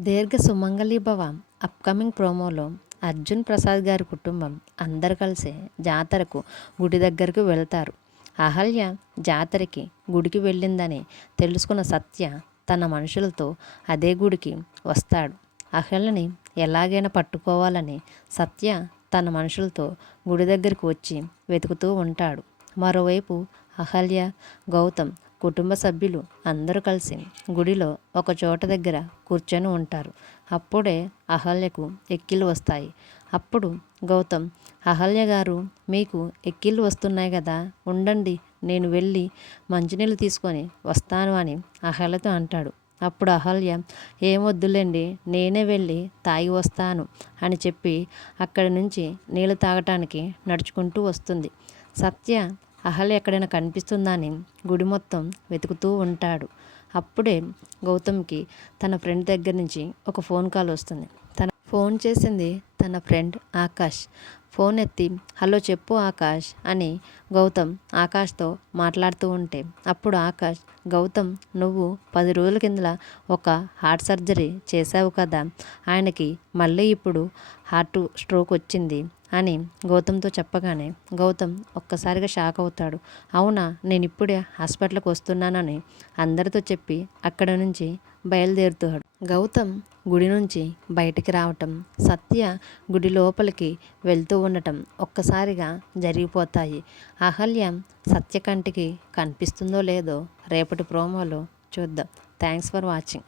దీర్ఘ సుమంగళీభవ అప్కమింగ్ ప్రోమోలో అర్జున్ ప్రసాద్ గారి కుటుంబం అందరు కలిసి జాతరకు గుడి దగ్గరకు వెళ్తారు. అహల్య జాతరకి గుడికి వెళ్ళిందని తెలుసుకున్న సత్య తన మనుషులతో అదే గుడికి వస్తాడు. అహల్యని ఎలాగైనా పట్టుకోవాలని సత్య తన మనుషులతో గుడి దగ్గరికి వచ్చి వెతుకుతూ ఉంటాడు. మరోవైపు అహల్య గౌతమ్ కుటుంబ సభ్యులు అందరూ కలిసి గుడిలో ఒక చోట దగ్గర కూర్చొని ఉంటారు. అప్పుడే అహల్యకు ఎక్కిళ్ళు వస్తాయి. అప్పుడు గౌతమ్ అహల్య గారు మీకు ఎక్కిళ్ళు వస్తున్నాయి కదా ఉండండి నేను వెళ్ళి మంచినీళ్ళు తీసుకొని వస్తాను అని అహల్యతో అంటాడు. అప్పుడు అహల్య ఏమొద్దులేండి నేనే వెళ్ళి తాగి వస్తాను అని చెప్పి అక్కడి నుంచి నీళ్ళు తాగటానికి నడుచుకుంటూ వస్తుంది. సత్య అహల్య ఎక్కడైనా కనిపిస్తుందా అని గుడి మొత్తం వెతుకుతూ ఉంటాడు. అప్పుడే గౌతమ్కి తన ఫ్రెండ్ దగ్గర నుంచి ఒక ఫోన్ కాల్ వస్తుంది. తన ఫోన్ చేసింది తన ఫ్రెండ్ ఆకాష్. ఫోన్ ఎత్తి హలో చెప్పు ఆకాష్ అని గౌతమ్ ఆకాష్తో మాట్లాడుతూ ఉంటే అప్పుడు ఆకాష్ గౌతమ్ నువ్వు పది రోజుల కింద ఒక హార్ట్ సర్జరీ చేసావు కదా ఆయనకి మళ్ళీ ఇప్పుడు హార్ట్ స్ట్రోక్ వచ్చింది అని గౌతమ్తో చెప్పగానే గౌతమ్ ఒక్కసారిగా షాక్ అవుతాడు. అవునా నేను ఇప్పుడే హాస్పిటల్కి వస్తున్నానని అందరితో చెప్పి అక్కడ నుంచి బయలుదేరుతాడు గౌతమ్ గుడి నుంచి బయటికి రావటం సత్య గుడి లోపలికి వెళ్తూ ఉండటం ఒక్కసారిగా జరిగిపోతాయి. అహల్య సత్య కంటికి కనిపిస్తుందో లేదో రేపటి ప్రోమోలో చూద్దాం. Thanks for watching.